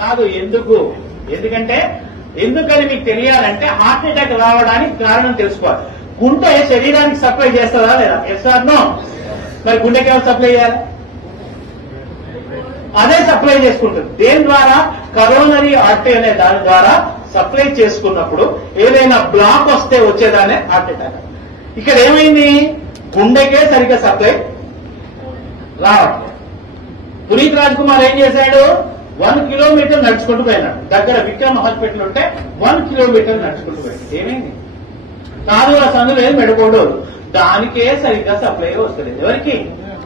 కాదు. ఎందుకంటే ఎందుకని మీకు తెలియాలంటే హార్ట్ అటాక్ రావడానికి కారణం తెలుసుకోవాలి. గుండె శరీరానికి సప్లై చేస్తుందా లేదా? Yes or no? మరి గుండెకి ఎవరు సప్లై చేయాలి? అదే సప్లై చేసుకుంటుంది. దేని ద్వారా? కరోనరీ ఆర్టరీ అనే దాని ద్వారా సప్లై చేసుకున్నప్పుడు ఏదైనా బ్లాక్ వస్తే వచ్చేదానే హార్ట్ అటాక్. ఇక్కడ ఏమైంది? గుండెకే సరిగ్గా సప్లై రావట్లేదు. పునీత్ రాజ్ కుమార్ ఏం చేశాడు? 1 కిలోమీటర్ నడుచుకుంటూ పోయినాడు. దగ్గర విక్రమ్ హాస్పిటల్ ఉంటే 1 కిలోమీటర్ నడుచుకుంటూ పోయాడు. ఏమైంది? కాదుల సందులు ఏం మెడకూడదు, దానికే సరిగ్గా సప్లై వస్తలేదు. ఎవరికి?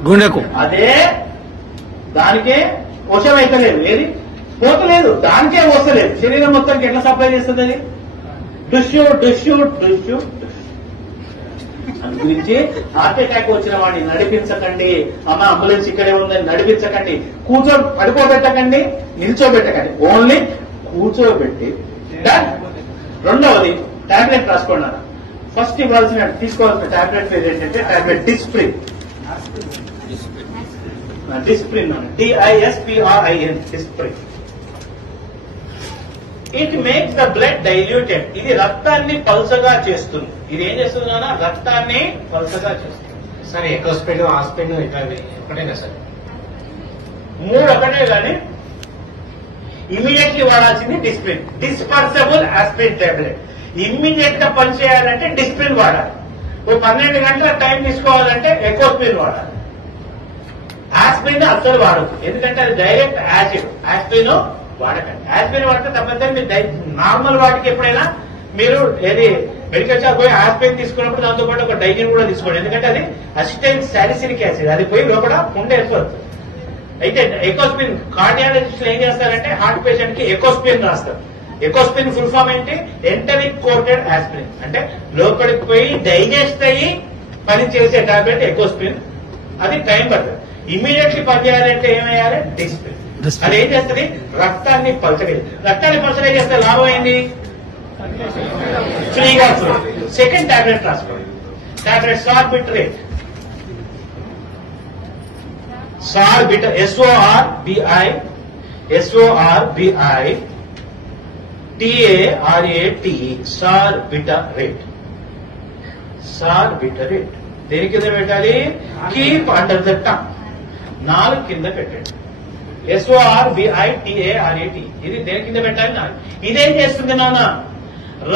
గుండెకు. అదే దానికే పోషణ అయితలేదు. ఏది పోతలేదు, దానికే వస్తలేదు. శరీరం మొత్తానికి ఎట్లా సప్లై చేస్తుంది అది? డుష్యూ డుష్యూ డుష్యూ. గురించి హార్ట్ అటాక్ వచ్చిన వాడిని నడిపించకండి. అమ్మ అంబులెన్స్ ఇక్కడే ఉందని నడిపించకండి. పడుకోబెట్టకండి, నిల్చోబెట్టకండి. ఓన్లీ కూర్చోబెట్టి. రెండవది టాబ్లెట్ రాసుకోండి. ఫస్ట్ తీసుకోవాల్సిన టాబ్లెట్ పేరు ఏంటంటే tablet Disprin. Disprin DISPRIN Disprin. It makes the blood diluted. ఇది రక్తాన్ని పల్సగా చేస్తుంది. ఇది ఏం చేస్తుంది నాన్న? రక్తాన్ని పల్సగా చేస్తుంది. సార్ ఎకోస్పిన్, ఆస్పిన్ ఇట్లా ఒకటేనా సార్? 3 ఒకటే కానీ ఇమీడియట్లీ వాడాల్సింది Disprin. Dispersible aspirin tablet. Immediate గా పనిచేయాలంటే డిస్ప్రిన్ వాడాలి. 12 గంటల టైం తీసుకోవాలంటే ఎకోస్పిన్ వాడాలి. ఆస్పిరిన్ అస్సలు వాడదు, ఎందుకంటే అది డైరెక్ట్ యాసిడ్. ఆస్పిరిన్ వాడకండి. ఆస్పిరిన్ వాడితే తప్పనిసరి మీరు నార్మల్ వాటికి ఎప్పుడైనా మీరు ఏది మెడికల్ షాప్ పోయి ఆస్పిరిన్ తీసుకున్నప్పుడు దాంతో పాటు ఒక డైజిన్ కూడా తీసుకోండి. ఎందుకంటే అది అసిటైల్ సాలిసిలిక్ యాసిడ్. అది పోయి లోపల ఉండే వెళ్ళిపోతుంది. అయితే ఎకోస్పిన్ కార్డియాలజిస్టులు ఏం చేస్తారంటే హార్ట్ పేషెంట్ కి ఎకోస్పిన్ రాస్తారు. ఎకోస్పిన్ ఫుల్ ఫామ్ ఏంటి? Enteric coated aspirin. అంటే లోపలికి పోయి డైజెస్ట్ అయ్యి పని చేసే టాబ్లెట్ ఎకోస్పిన్. అది టైం పడుతుంది. ఇమీడియట్లీ పనిచేయాలంటే ఏమయ్యాలి? డిస్ప్రిన్. అది ఏం చేస్తుంది? రక్తాన్ని పల్చగా. రక్తాన్ని పల్చగా చేస్తే లాభం ఏంది? ఫ్రీగా. సెకండ్ టాబ్లెట్ రాసుకోండి. టాబ్లెట్ సార్బిట్రేట్. సార్బిటర్ SORBITARATE సార్బిటరేట్. సార్బిటరేట్ దేని కింద పెట్టాలి? Keep under the tongue. 4 కింద పెట్టండి. SORBITARATE ఇది దేని కింద పెట్టాలి? 4. ఇదేం చేస్తుంది నాన్న?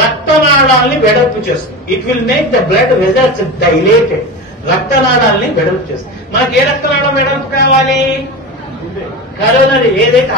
రక్తనాళాల్ని వెడల్పు చేస్తుంది. It will make the blood vessels dilated. రక్తనాళాల్ని వెడల్పు చేస్తుంది. మనకి ఏ రక్తనాళం వెడల్పు కావాలి? కరోనరీ ఏదైతే